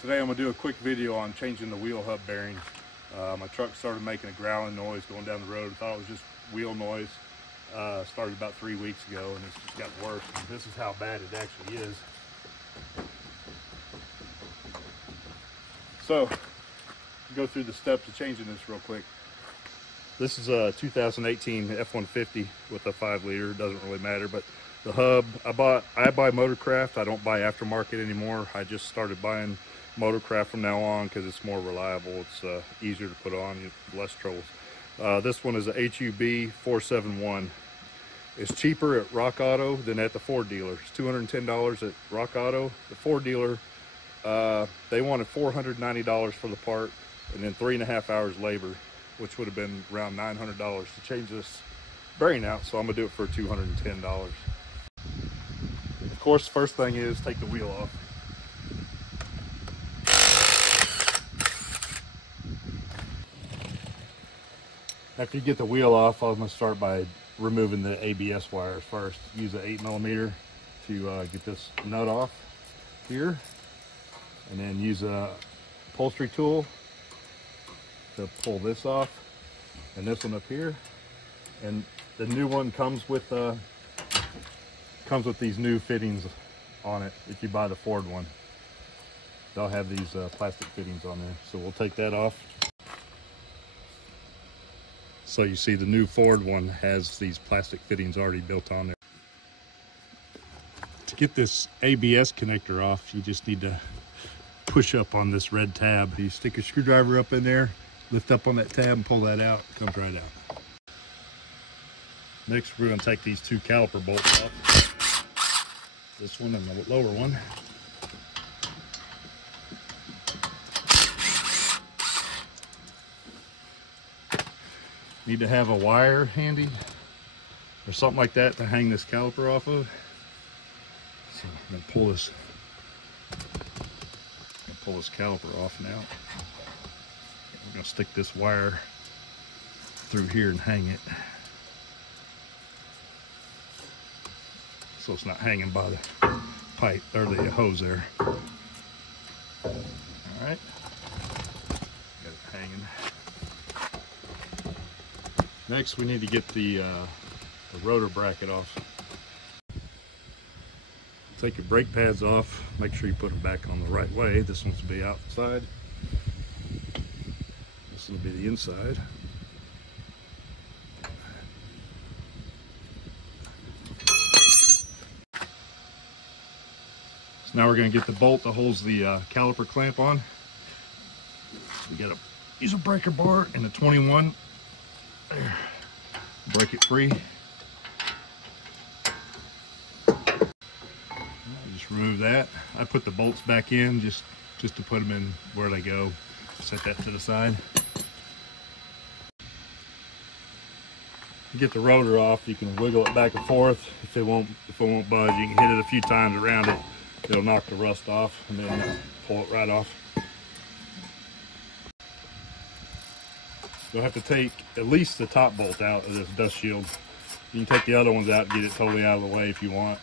Today I'm going to do a quick video on changing the wheel hub bearing. My truck started making a growling noise going down the road. I thought it was just wheel noise. Started about 3 weeks ago and it's just gotten worse. And this is how bad it actually is. So, go through the steps of changing this real quick. This is a 2018 F150 with a 5-liter. It doesn't really matter, but the hub I buy Motorcraft. I don't buy aftermarket anymore. I just started buying Motorcraft from now on because it's more reliable. It's easier to put on, less troubles. This one is a HUB 471. It's cheaper at Rock Auto than at the Ford dealer. It's $210 at Rock Auto. The Ford dealer, they wanted $490 for the part and then 3.5 hours labor, which would have been around $900 to change this bearing out. So I'm gonna do it for $210. Of course, the first thing is take the wheel off. After you get the wheel off, I'm going to start by removing the ABS wires first. Use an 8mm to get this nut off here, and then use a upholstery tool to pull this off, and this one up here. And the new one comes with these new fittings on it. If you buy the Ford one, they'll have these plastic fittings on there. So we'll take that off. So you see the new Ford one has these plastic fittings already built on there. To get this ABS connector off, you just need to push up on this red tab. You stick a screwdriver up in there, lift up on that tab and pull that out. It comes right out. Next, we're going to take these 2 caliper bolts off. This one and the lower one. Need to have a wire handy or something like that to hang this caliper off of. So I'm going to pull this caliper off now. I'm going to stick this wire through here and hang it, so it's not hanging by the pipe or the hose there. All right, got it hanging. Next, we need to get the rotor bracket off. Take your brake pads off. Make sure you put them back on the right way. This one's will be outside. This will be the inside. So now we're going to get the bolt that holds the caliper clamp on. We got to use a breaker bar and a 21. There. Break it free. Just remove that. I put the bolts back in just to put them in where they go. Set that to the side. You get the rotor off, you can wiggle it back and forth. If it won't budge, you can hit it a few times around it. It'll knock the rust off, and then pull it right off. You'll have to take at least the top bolt out of this dust shield. You can take the other ones out and get it totally out of the way if you want.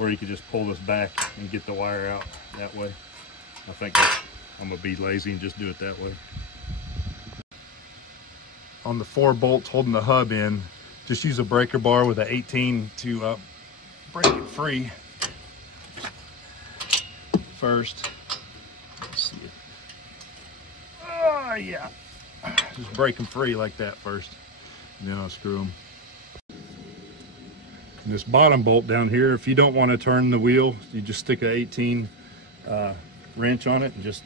Or you could just pull this back and get the wire out that way. I think I'm gonna be lazy and just do it that way. On the 4 bolts holding the hub in, just use a breaker bar with an 18 to break it free first. Let's see it. Oh yeah. Just break them free like that first, and then I'll screw them. And this bottom bolt down here, if you don't want to turn the wheel, you just stick an 18 wrench on it and just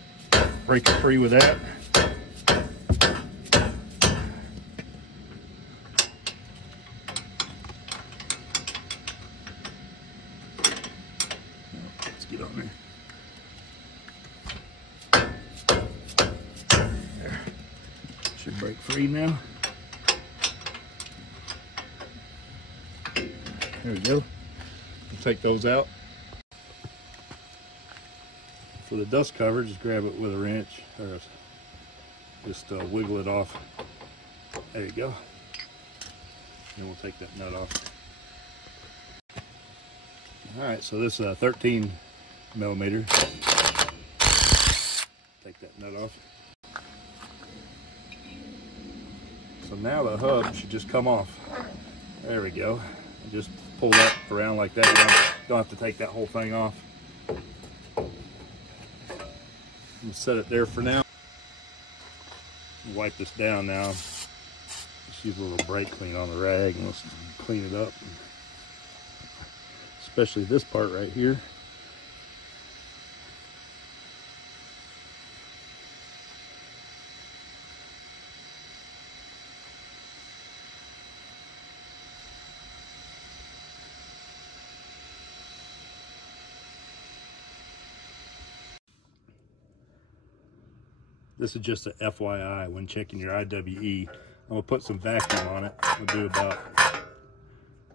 break it free with that. Let's get on there. Should break free now. There we go. We'll take those out. For the dust cover, just grab it with a wrench, or just wiggle it off. There you go. And we'll take that nut off. All right, so this is a 13 millimeter. nut off. So now the hub should just come off. There we go. Just pull that around like that. You don't have to take that whole thing off. I'm set it there for now. Wipe this down now. Just use a little brake clean on the rag and let's clean it up. Especially this part right here. This is just a FYI when checking your IWE. I'm gonna put some vacuum on it. We'll do about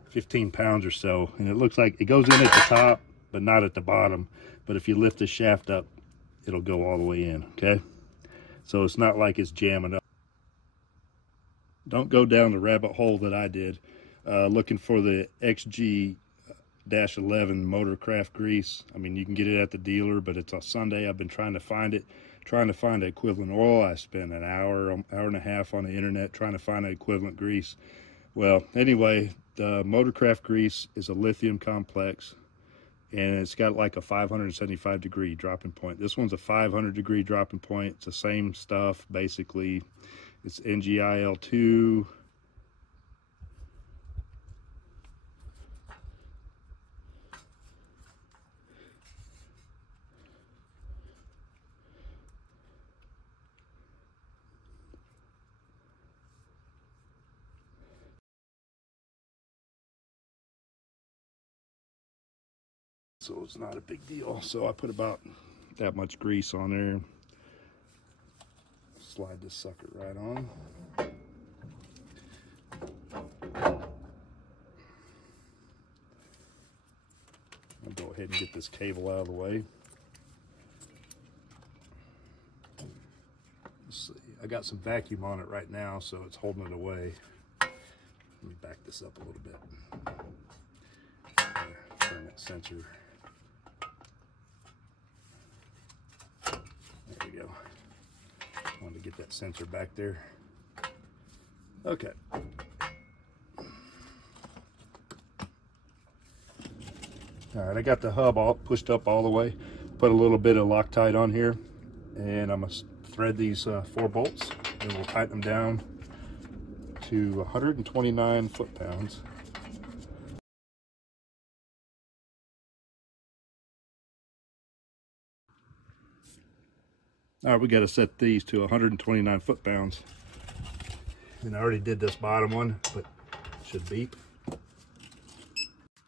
15 pounds or so. And it looks like it goes in at the top, but not at the bottom. But if you lift the shaft up, it'll go all the way in, okay? So it's not like it's jamming up. Don't go down the rabbit hole that I did, looking for the XG-11 Motorcraft grease. I mean, you can get it at the dealer, but it's a Sunday. I've been trying to find it. Trying to find the equivalent oil. I spent an hour and a half on the internet trying to find an equivalent grease. Well, anyway, the Motorcraft grease is a lithium complex, and it's got like a 575 degree dropping point. This one's a 500 degree dropping point. It's the same stuff, basically. It's NGIL2. So it's not a big deal. So I put about that much grease on there. Slide this sucker right on. I'll go ahead and get this cable out of the way. Let's see. I got some vacuum on it right now, so it's holding it away. Let me back this up a little bit. Turn that sensor. There we go. Wanted to get that sensor back there. Okay. All right, I got the hub all pushed up all the way. Put a little bit of Loctite on here, and I'm gonna thread these 4 bolts, and we'll tighten them down to 129 foot-pounds. All right, we got to set these to 129 foot-pounds. And I already did this bottom one, but it should beep.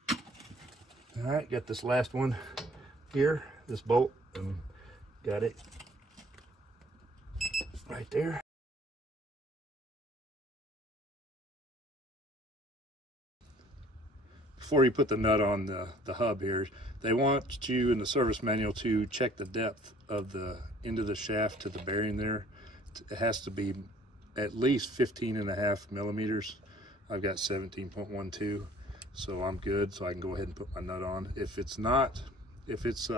All right, got this last one here, this bolt, and got it right there. Before you put the nut on the hub here, they want you in the service manual to check the depth of the end of the shaft to the bearing there. It has to be at least 15.5 millimeters. I've got 17.12, so I'm good. So I can go ahead and put my nut on. If it's not, if it's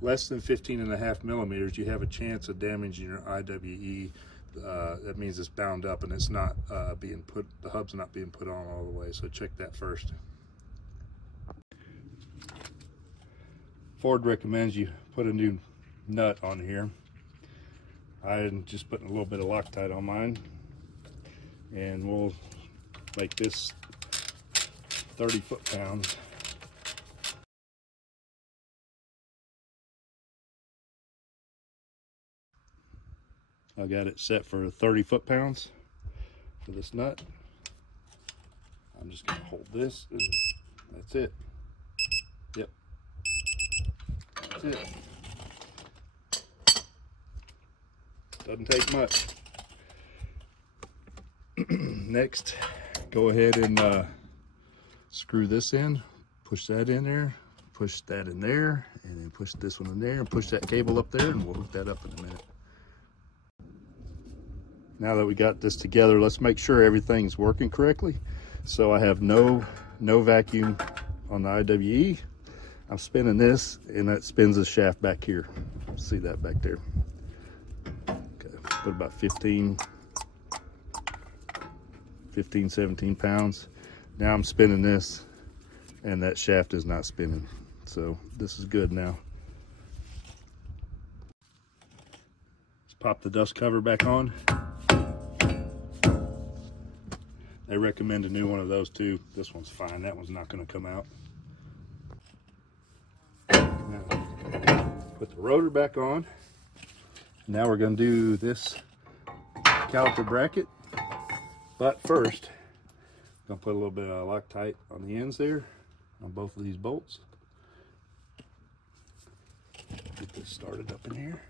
less than 15.5 millimeters, you have a chance of damaging your IWE. That means it's bound up and it's not being put, the hub's not being put on all the way. So check that first. Ford recommends you put a new nut on here. I'm just putting a little bit of Loctite on mine, and we'll make this 30 foot-pounds. I got it set for 30 foot-pounds for this nut. I'm just going to hold this, and that's it. Yep. That's it. Doesn't take much. Next, go ahead and screw this in, push that in there, push that in there, and then push this one in there, and push that cable up there, and we'll hook that up in a minute. Now that we got this together, let's make sure everything's working correctly. So I have no vacuum on the IWE. I'm spinning this, and that spins the shaft back here. See that back there. put about 17 pounds. Now I'm spinning this and that shaft is not spinning. So this is good now. Let's pop the dust cover back on. They recommend a new one of those too. This one's fine. That one's not going to come out. Now, put the rotor back on. Now we're going to do this caliper bracket. But first, I'm going to put a little bit of Loctite on the ends there, on both of these bolts. Get this started up in here.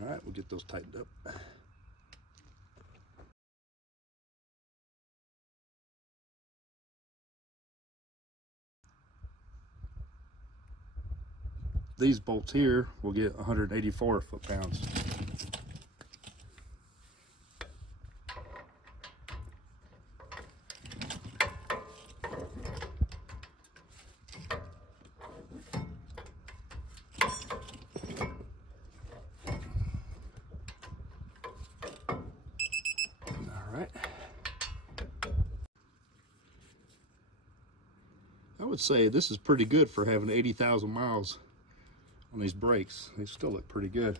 All right, we'll get those tightened up. These bolts here will get 184 foot-pounds. I would say this is pretty good for having 80,000 miles on these brakes. They still look pretty good.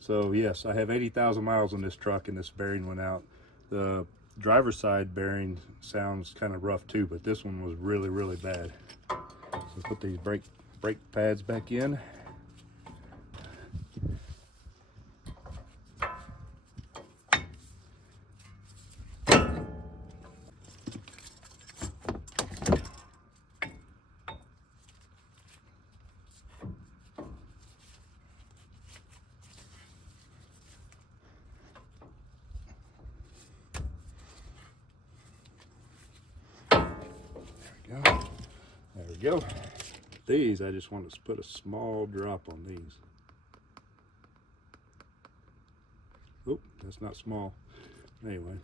So yes, I have 80,000 miles on this truck and this bearing went out. The driver's side bearing sounds kind of rough too, but this one was really, really bad. So put these brake pads back in. There we go. These, I just want to put a small drop on these. Oh, that's not small. Anyway.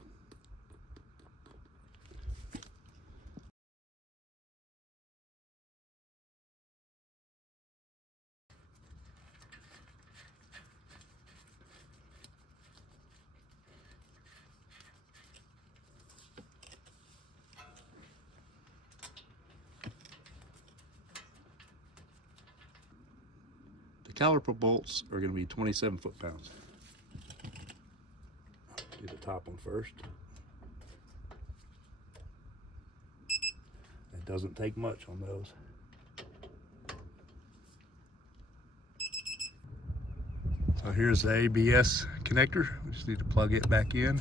Caliper bolts are going to be 27 foot-pounds. Do the top one first. It doesn't take much on those. So here's the ABS connector. We just need to plug it back in.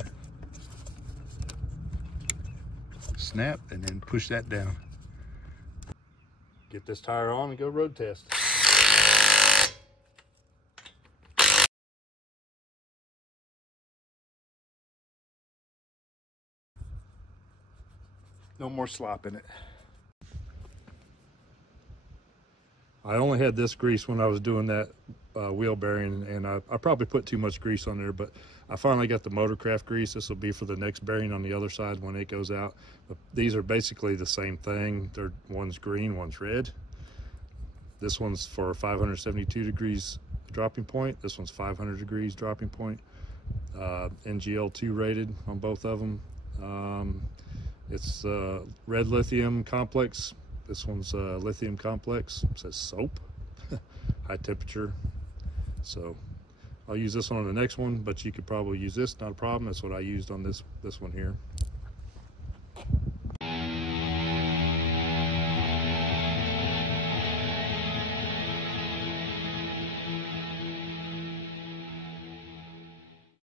Snap and then push that down. Get this tire on and go road test. No more slop in it. I only had this grease when I was doing that wheel bearing, and I probably put too much grease on there, but I finally got the Motorcraft grease. This will be for the next bearing on the other side when it goes out. But these are basically the same thing. One's green, one's red. This one's for 572 degrees dropping point. This one's 500 degrees dropping point. NGL2 rated on both of them. It's red lithium complex. This one's lithium complex. It says soap, high temperature. So I'll use this one on the next one, but you could probably use this, not a problem. That's what I used on this one here.